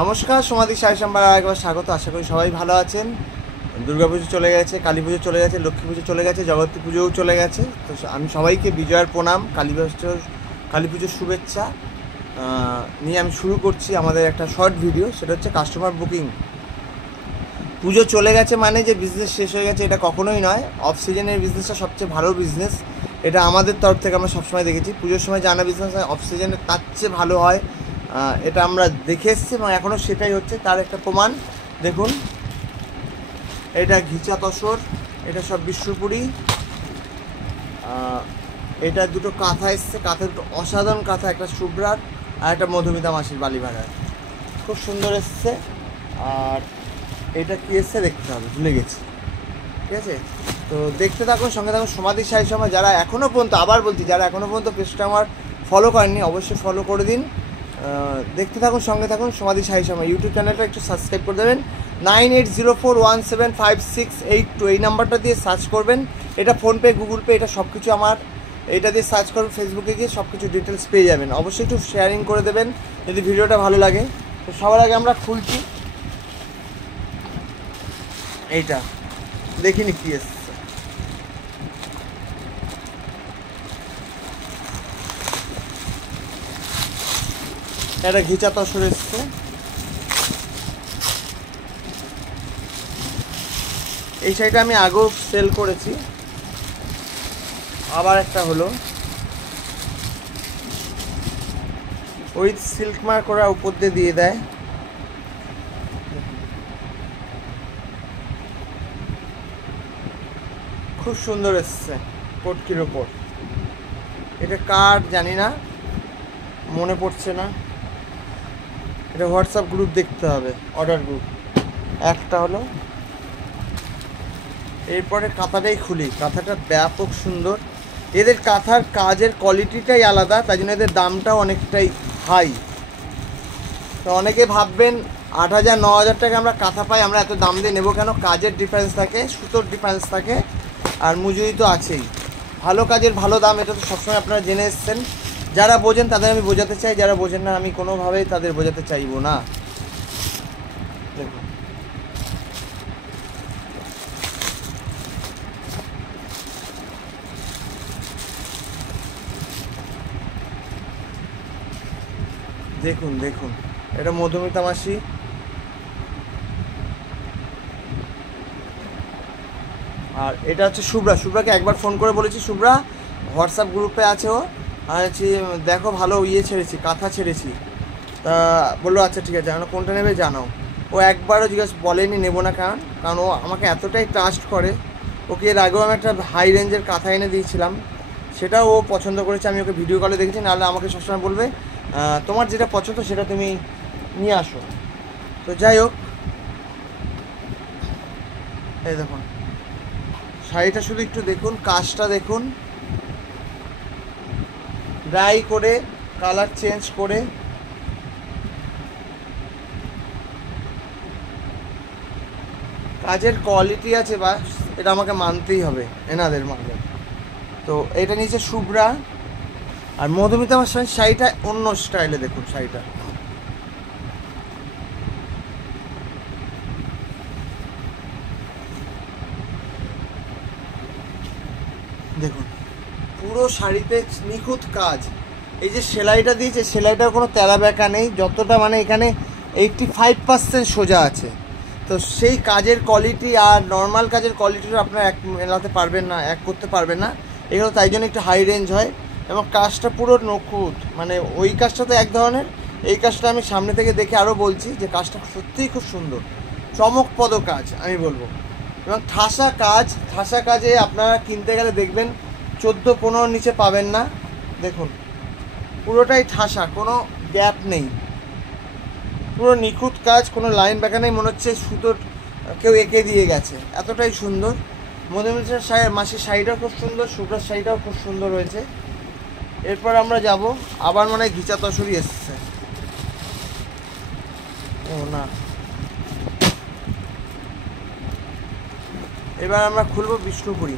নমস্কার, সমাধি সাই সম্বার আরেকবার স্বাগত। আশা করি সবাই ভালো আছেন। দুর্গাপুজো চলে গেছে, কালী পুজো চলে গেছে, লক্ষ্মী পুজো চলে গেছে, জগত্রী পুজোও চলে গেছে। তো আমি সবাইকে বিজয়ার প্রণাম, কালী পুজোর শুভেচ্ছা নিয়ে আমি শুরু করছি আমাদের একটা শর্ট ভিডিও। সেটা হচ্ছে কাস্টমার বুকিং। পুজো চলে গেছে মানে যে বিজনেস শেষ হয়ে গেছে এটা কখনোই নয়। অফ সিজনের বিজনেসটা সবচেয়ে ভালো বিজনেস, এটা আমাদের তরফ থেকে আমরা সবসময় দেখেছি। পুজোর সময় জানা বিজনেস হয়, অফ সিজনে তার চেয়ে ভালো হয়। এটা আমরা দেখে এসেছি এবং এখনও সেটাই হচ্ছে। তার একটা প্রমাণ দেখুন, এটা ঘিচা তসর, এটা সব বিষ্ণুপুরি, এটা দুটো কাঁথা এসছে, কাঁথা দুটো অসাধারণ কাঁথা, একটা শুভ্রার আর একটা মধুমিতা মাসির বালিভাড়ার, খুব সুন্দর এসছে। আর এটা কী এসছে দেখতে হবে, ভুলে গেছি। ঠিক আছে, তো দেখতে থাকুন, সঙ্গে থাকুন সমাধি সাই সময়। যারা এখনও পর্যন্ত, আবার বলছি, যারা এখনও পর্যন্ত পেজটা আমার ফলো করেননি অবশ্যই ফলো করে দিন। দেখতে থাকুন, সঙ্গে থাকুন সমাধি সাই সময়। ইউটিউব চ্যানেলটা একটু সাবস্ক্রাইব করে দেবেন। 9804175682 এই নাম্বারটা দিয়ে সার্চ করবেন। এটা ফোনপে, গুগল পে, এটা সব কিছু আমার। এটা দিয়ে সার্চ করবেন, ফেসবুকে গিয়ে সব কিছু ডিটেলস পেয়ে যাবেন। অবশ্যই একটু শেয়ারিং করে দেবেন যদি ভিডিওটা ভালো লাগে। তো সবার আগে আমরা খুলছি এইটা, দেখিনি কি এসছে। এটা ঘিচা তসর এসছে, এই শাড়িটা আমি আগেও সেল করেছি, আবার একটা হলো উইথ সিল্ক মার্ক করা, উপর দিয়ে দেয়। খুব সুন্দর এসছে পটকির ওপর। এটা কার জানি না, মনে পড়ছে না। এটা হোয়াটসঅ্যাপ গ্রুপ দেখতে হবে, অর্ডার গ্রুপ একটা হলো। এরপরে কাঁথাটাই খুলি। কাঁথাটা ব্যাপক সুন্দর। এদের কাঁথার কাজের কোয়ালিটিটাই আলাদা, তাই জন্য এদের দামটাও অনেকটাই হাই। তো অনেকে ভাববেন 8,000 9,000 টাকা আমরা কাঁথা পাই, আমরা এত দাম দিয়ে নেবো কেন? কাজের ডিফারেন্স থাকে, সুতোর ডিফারেন্স থাকে, আর মজুরি তো আছেই। ভালো কাজের ভালো দাম, এটা তো সবসময় আপনারা জেনে এসছেন। যারা বোঝেন তাদের আমি বোঝাতে চাই, যারা বোঝেন না আমি কোনোভাবেই তাদের বোঝাতে চাইবো না। দেখুন, দেখুন দেখুন, এটা মধুমিতা মাসি। আর এটা হচ্ছে শুভ্রা। শুভ্রাকে একবার ফোন করে বলেছি, শুভ্রা হোয়াটসঅ্যাপ গ্রুপে আছে ও, আছি দেখো ভালো ছেড়েছি, কাঁথা ছেড়েছি। তা বললো আচ্ছা ঠিক আছে, আমরা কোনটা নেবে জানাও। ও একবারও জিজ্ঞাসা বলেনি নেবো না, কারণ ও আমাকে এতটাই ট্রাস্ট করে। ওকে এর আগেও আমি একটা হাই রেঞ্জের কাঁথা এনে দিয়েছিলাম, সেটাও ও পছন্দ করেছে। আমি ওকে ভিডিও কলে দেখেছি, নাহলে আমাকে সবসময় বলবে তোমার যেটা পছন্দ সেটা তুমি নিয়ে আসো। তো যাই হোক, এই দেখুন শাড়িটা, শুধু একটু দেখুন কাজটা দেখুন, ড্রাই করে কালার চেঞ্জ করে কাজের কোয়ালিটি আছে, বা এটা আমাকে মানতেই হবে এনাদের মাঝে। তো এটা নিচে শুভ্রা। আর মধুমিতা আমার শাড়িটা অন্য স্টাইলে, দেখুন শাড়িটা দেখুন, পুরো শাড়িতে নিখুঁত কাজ। এই যে সেলাইটা দিয়েছে, সেলাইটার কোনো তেরা বেঁকা নেই, যতটা মানে এখানে 85% সোজা আছে। তো সেই কাজের কোয়ালিটি আর নর্মাল কাজের কোয়ালিটিটা আপনারা এক মেলাতে পারবেন না, এক করতে পারবেন না। এগুলো তাই জন্য একটু হাই রেঞ্জ হয়, এবং কাজটা পুরো নখুঁত। মানে ওই কাজটা তো এক ধরনের, এই কাজটা আমি সামনে থেকে দেখে আরও বলছি যে কাজটা সত্যিই খুব সুন্দর, চমকপ্রদ কাজ আমি বলবো। এবং ঠাসা কাজে আপনারা কিনতে গেলে দেখবেন 14-15 নিচে পাবেন না। দেখুন পুরোটাই ঠাসা, কোনো গ্যাপ নেই, পুরো নিখুঁত কাজ, কোনো লাইন বাঁকা নেই, মনে হচ্ছে সুতোর কেউ এঁকে দিয়ে গেছে, এতটাই সুন্দর। মধুমিতা মাসির শাড়িটাও খুব সুন্দর, শুভ্রার শাড়িটাও খুব সুন্দর হয়েছে। এরপর আমরা যাব, আবার মনে হয় ঘিচা তসরি এসছে। ও না, এবার আমরা খুলবো বিষ্ণুপুরি।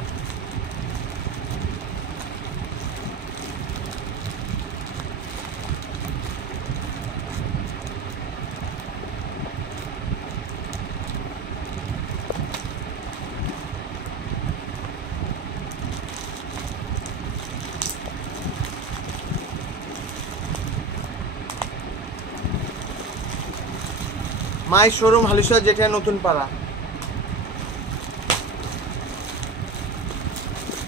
মাই শোরুম হালিশহর যেটা নতুন পাড়া।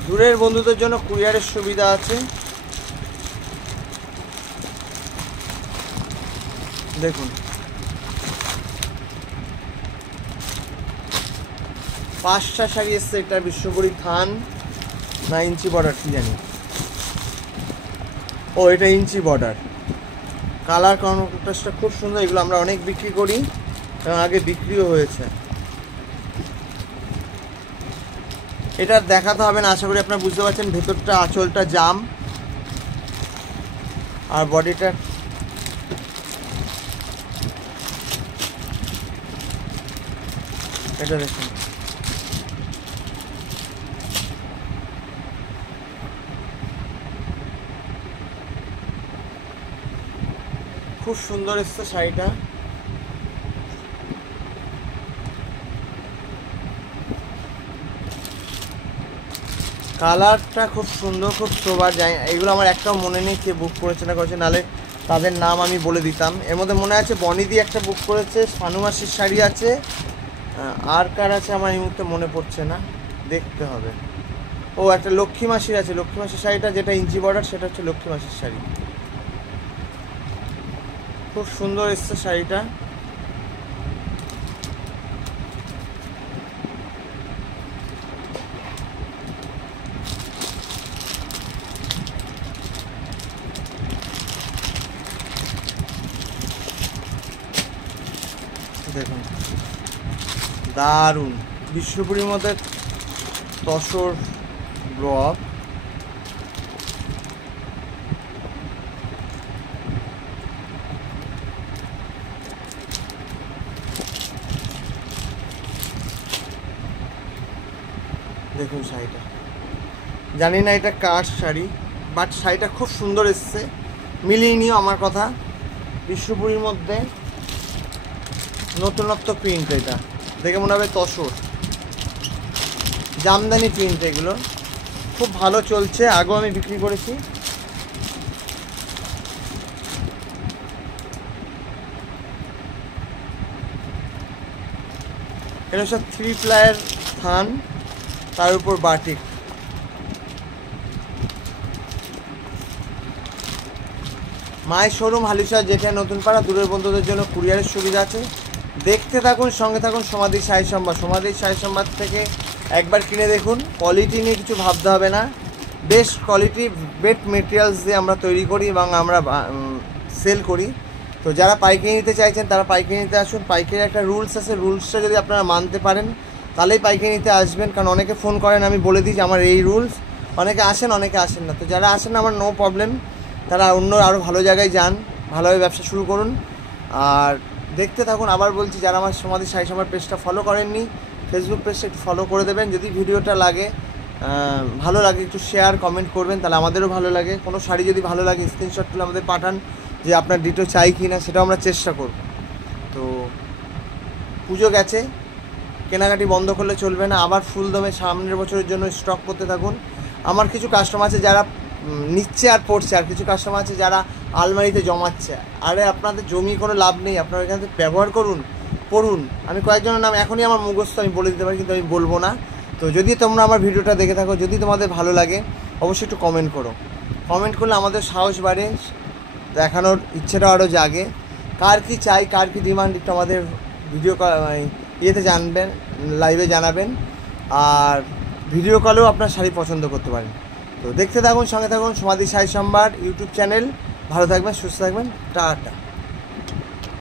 দূরের বন্ধুদের জন্য কুরিয়ারের সুবিধা আছে। দেখুন 5টা শাড়ি এসছে। এটা বিশ্বপুরী থান না ইঞ্চি বর্ডার কি জানি, ও এটা ইঞ্চি বর্ডার। কালার কন্ট্রাস্টটা খুব সুন্দর। এগুলো আমরা অনেক বিক্রি করি এবং আগে বিক্রিও হয়েছে। এটা দেখাতে হবে না, আশা করি আপনারা বুঝতে পারছেন। ভেতরটা আঁচলটা জাম আর বডিটা এটা দেখুন। খুব সুন্দর এসছে শাড়িটা। কালারটা খুব সুন্দর, খুব সোবার। যাই এগুলো আমার একটাও মনে নেই কে বুক করেছে না করেছে, নাহলে তাদের নাম আমি বলে দিতাম। এর মধ্যে মনে আছে বনিদি একটা বুক করেছে, সানুমাসির শাড়ি আছে, আর কার আছে আমার এই মুহূর্তে মনে পড়ছে না, দেখতে হবে। ও একটা লক্ষ্মী মাসির আছে। লক্ষ্মী মাসির শাড়িটা যেটা ইঞ্চি বর্ডার সেটা হচ্ছে লক্ষ্মী মাসির শাড়ি। খুব সুন্দর এসছে শাড়িটা। দেখুন দারুণ। বিষ্ণুপুরীর মধ্যে তসর ব্লক। দেখুন শাড়িটা, জানি না এটা কার শাড়ি, বাট শাড়িটা খুব সুন্দর এসছে। মিলিয়ে নিও আমার কথা। বিষ্ণুপুরীর মধ্যে নতুনত্ব প্রিন্ট, এটা দেখে মনে হবে তসর জামদানি প্রিন্ট। এগুলো খুব ভালো চলছে, আগেও আমি বিক্রি করেছি। এটা সব 3 প্লাইয়ের থান, তার উপর বাটিক। মাই শোরুম হালিশহর যেটা নতুন পাড়া। দূরের বন্ধুদের জন্য কুরিয়ারের সুবিধা আছে। দেখতে থাকুন, সঙ্গে থাকুন। সমাধি শাড়ি সম্ভার। সমাধি শাড়ি সম্ভার থেকে একবার কিনে দেখুন। কোয়ালিটি নিয়ে কিছু ভাবতে হবে না। বেস্ট কোয়ালিটি, বেস্ট মেটেরিয়ালস দিয়ে আমরা তৈরি করি এবং আমরা সেল করি। তো যারা পাইকারি নিতে চাইছেন তারা পাইকারি নিতে আসুন। পাইকারি একটা রুলস আছে, রুলসটা যদি আপনারা মানতে পারেন তাহলেই পাইকারি নিতে আসবেন। কারণ অনেকে ফোন করেন, আমি বলে দিই যে আমার এই রুলস। অনেকে আসেন, অনেকে আসেন না। তো যারা আসেন আমার নো প্রবলেম, তারা অন্য আরও ভালো জায়গায় যান, ভালোভাবে ব্যবসা শুরু করুন। আর দেখতে থাকুন। আবার বলছি, যারা আমার সমাধি শাড়ি সম্ভার পেজটা ফলো করেননি, ফেসবুক পেজটা একটু ফলো করে দেবেন। যদি ভিডিওটা ভালো লাগে একটু শেয়ার কমেন্ট করবেন, তাহলে আমাদেরও ভালো লাগে। কোনো শাড়ি যদি ভালো লাগে স্ক্রিনশট তুলে আমাদের পাঠান যে আপনার ডিটো চাই কি না, সেটাও আমরা চেষ্টা করব। তো পুজো গেছে, কেনাকাটি বন্ধ করলে চলবে না। আবার ফুল দমে সামনের বছরের জন্য স্টক করতে থাকুন। আমার কিছু কাস্টমার আছে যারা নিচ্ছে আর পড়ছে, আর কিছু কাস্টমার আছে যারা আলমারিতে জমাচ্ছে। আরে আপনাদের জমিয়ে কোনো লাভ নেই, আপনারা এখান থেকে ব্যবহার করুন, পড়ুন। আমি কয়েকজনের নাম এখনই আমার মুখস্থ, আমি বলে দিতে পারি, কিন্তু আমি বলবো না। তো যদি তোমরা আমার ভিডিওটা দেখে থাকো, যদি তোমাদের ভালো লাগে অবশ্যই একটু কমেন্ট করো। কমেন্ট করলে আমাদের সাহস বাড়ে, দেখানোর ইচ্ছেটা আরও জাগে। কার কী চাই, কার কী ডিমান্ড, একটু আমাদের ভিডিও ইয়েতে জানবেন, লাইভে জানাবেন। আর ভিডিও কলেও আপনার শাড়ি পছন্দ করতে পারেন। তো দেখতে থাকুন, সঙ্গে থাকুন। সমাধি শাড়ি সম্ভার ইউটিউব চ্যানেল। ভালো থাকবেন, সুস্থ থাকবেন, টাটা।